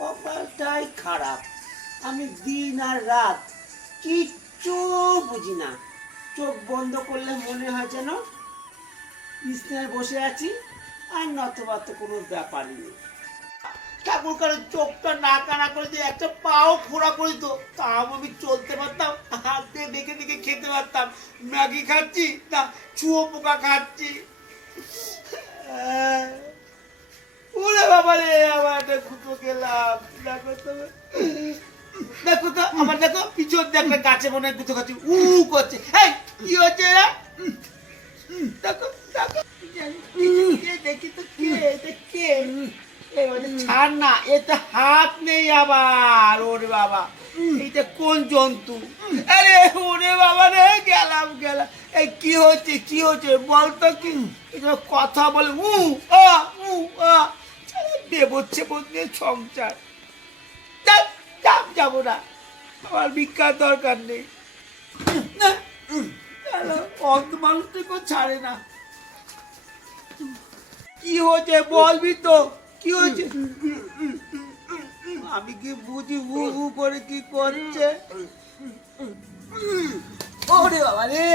কপালটাই খারাপ। আমি দিন আর রাত কিচ্ছু বুঝি না। চোখ বন্ধ করলে মনে হয় যেন বিছানায় বসে আছি, আর নতবা তো কোনো ব্যাপারই নেই। ঠাকুর করে চোখটা না কানা করে দিয়ে একটা পাও খোড়া করে দিত, তাও আমি চলতে পারতাম, হাত দিয়ে দেখে দেখে খেতে পারতাম। ম্যাগি খাচ্ছি না চুয়ো পোকা খাচ্ছি। ওরে বাবা রে, আবার একটা খুঁটো গেলাম। দেখো তো, দেখো তো আমার, দেখো পিছন দিয়ে একটা গাছে মনে হয় গুঁতো খাচ্ছি, করছে। এই কি হচ্ছে এরা? দেখো দেখো, দেখি তো কে, এটা কে? ছাড় না, এতে হাত নেই আবার। ওরে বাবা, এইটা কোন জন্তু? আরে ওরে বাবা রে, গেলাম গেলাম। এই কি হচ্ছে, কি হচ্ছে বলতো? কি কথা বলে দেবচ্ছে বলতে সংসার। যাবো না, আমার ভিক্ষার দরকার নেই। অন্ধ মানুষটাকেও ছাড়ে না। কি হয়েছে বলবি তো, কি হয়েছে? আমি কি বুঝি হু হু করে কি করছে? ওরে বাবা রে,